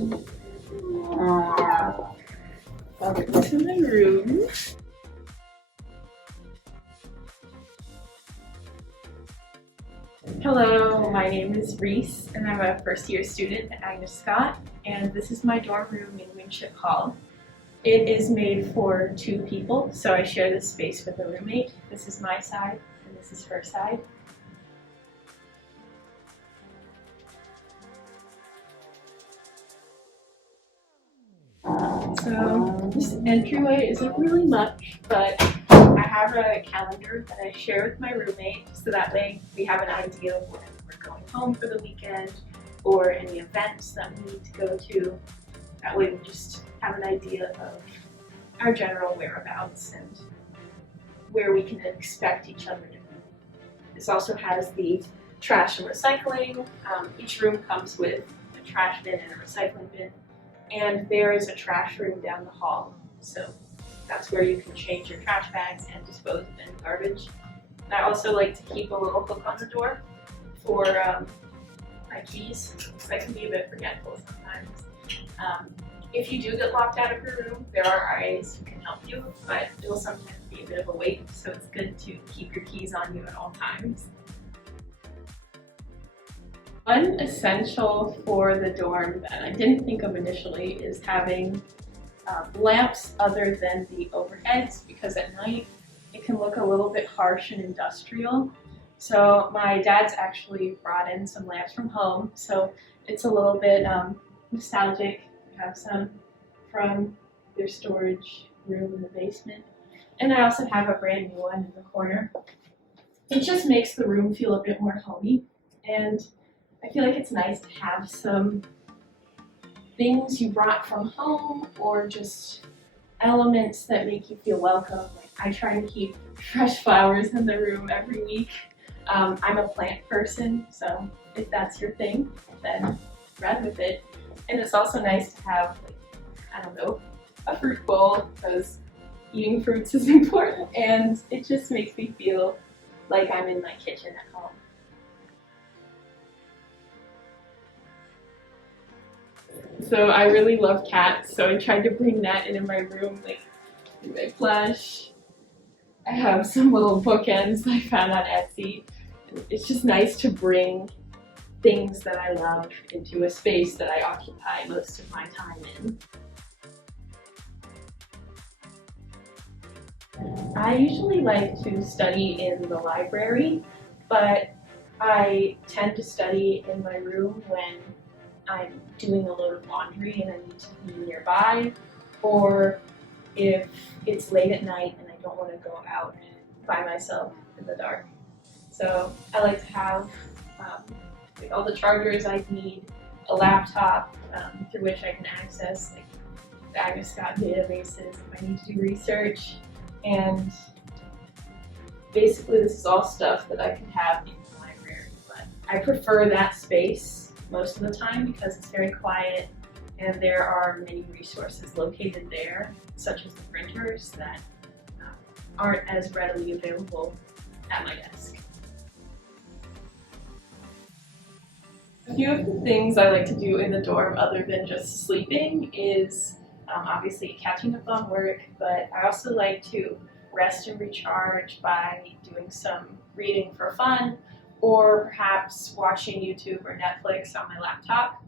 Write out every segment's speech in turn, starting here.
Welcome to my room. Hello, my name is Reese and I'm a first year student at Agnes Scott, and this is my dorm room in Winship Hall. It is made for 2 people, so I share this space with a roommate. This is my side and this is her side. So this entryway isn't really much, but I have a calendar that I share with my roommate, so that way we have an idea of when we're going home for the weekend or any events that we need to go to. That way we just have an idea of our general whereabouts and where we can expect each other to be. This also has the trash and recycling. Each room comes with a trash bin and a recycling bin. And there is a trash room down the hall, so that's where you can change your trash bags and dispose of any garbage. And I also like to keep a little hook on the door for my keys, because I can be a bit forgetful sometimes. If you do get locked out of your room, there are RAs who can help you, but it will sometimes be a bit of a wait, so it's good to keep your keys on you at all times. One essential for the dorm that I didn't think of initially is having lamps other than the overheads, because at night it can look a little bit harsh and industrial. So my dad's actually brought in some lamps from home, so it's a little bit nostalgic. We have some from their storage room in the basement. And I also have a brand new one in the corner. It just makes the room feel a bit more homey, and I feel like it's nice to have some things you brought from home or just elements that make you feel welcome. Like, I try to keep fresh flowers in the room every week. I'm a plant person, so if that's your thing, then run with it. And it's also nice to have, like, I don't know, a fruit bowl, because eating fruits is important, and it just makes me feel like I'm in my kitchen at home. So I really love cats, so I tried to bring that in my room, like in my plush. I have some little bookends I found on Etsy. It's just nice to bring things that I love into a space that I occupy most of my time in. I usually like to study in the library, but I tend to study in my room when I'm doing a load of laundry and I need to be nearby, or if it's late at night and I don't want to go out by myself in the dark. So I like to have like all the chargers I need, a laptop through which I can access like the Agnes Scott databases if I need to do research, and basically this is all stuff that I can have in the library. But I prefer that space most of the time because it's very quiet and there are many resources located there, such as the printers, that aren't as readily available at my desk. A few of the things I like to do in the dorm other than just sleeping is obviously catching up on work, but I also like to rest and recharge by doing some reading for fun, or perhaps watching YouTube or Netflix on my laptop.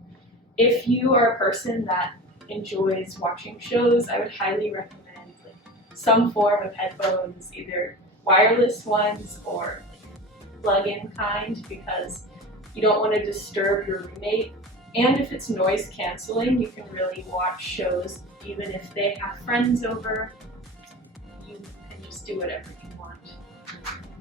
If you are a person that enjoys watching shows, I would highly recommend like some form of headphones, either wireless ones or plug-in kind, because you don't want to disturb your roommate. And if it's noise canceling, you can really watch shows even if they have friends over. You can just do whatever you want.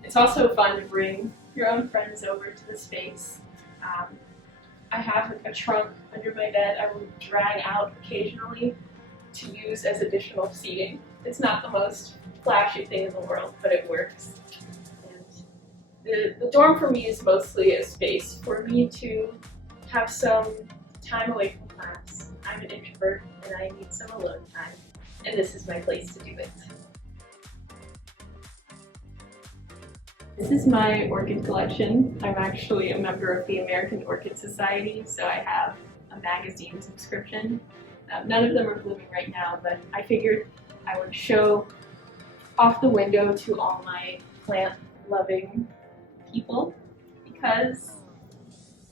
It's also fun to bring your own friends over to the space. I have a trunk under my bed I will drag out occasionally to use as additional seating. It's not the most flashy thing in the world, but it works. And the dorm for me is mostly a space for me to have some time away from class. I'm an introvert and I need some alone time, and this is my place to do it. This is my orchid collection. I'm actually a member of the American Orchid Society, so I have a magazine subscription. None of them are blooming right now, but I figured I would show off the window to all my plant-loving people because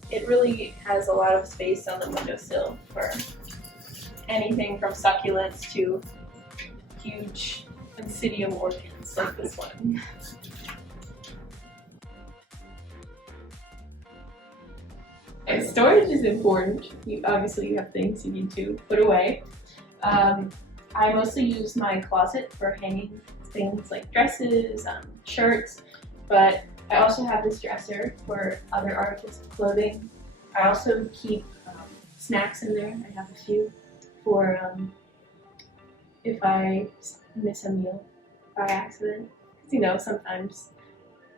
it really has a lot of space on the windowsill for anything from succulents to huge Oncidium orchids like this one. Okay, storage is important. Obviously you have things you need to put away. I mostly use my closet for hanging things like dresses, shirts, but I also have this dresser for other articles of clothing. I also keep snacks in there. I have a few for if I miss a meal by accident. Because you know, sometimes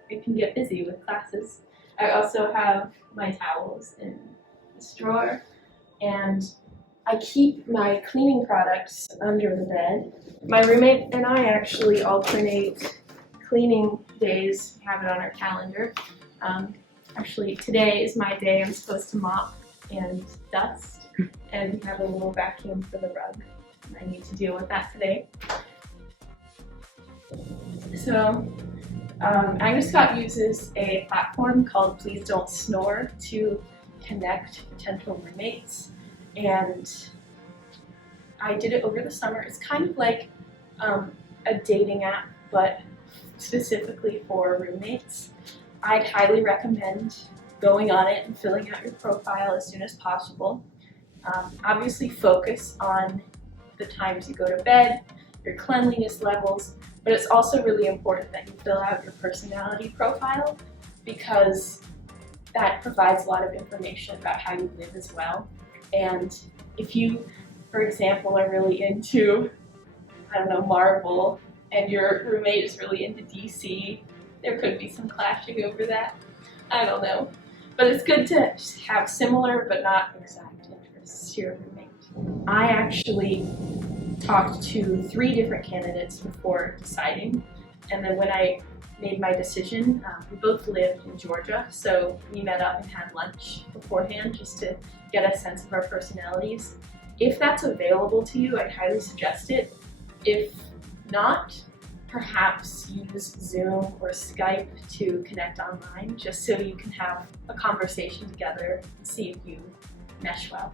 it can get busy with classes. I also have my towels in this drawer, and I keep my cleaning products under the bed. My roommate and I actually alternate cleaning days, have it on our calendar. Actually, today is my day. I'm supposed to mop and dust and have a little vacuum for the rug. I need to deal with that today. So, Agnes Scott uses a platform called Please Don't Snore to connect potential roommates, and I did it over the summer. It's kind of like a dating app, but specifically for roommates. I'd highly recommend going on it and filling out your profile as soon as possible. Obviously focus on the times you go to bed, your cleanliness levels, but it's also really important that you fill out your personality profile because that provides a lot of information about how you live as well. And if you, for example, are really into, I don't know, Marvel, and your roommate is really into DC, there could be some clashing over that. I don't know. But it's good to have similar but not exact interests to your roommate. I actually talked to 3 different candidates before deciding, and then when I made my decision, we both lived in Georgia, so we met up and had lunch beforehand just to get a sense of our personalities. If that's available to you, I'd highly suggest it. If not, perhaps use Zoom or Skype to connect online just so you can have a conversation together and see if you mesh well.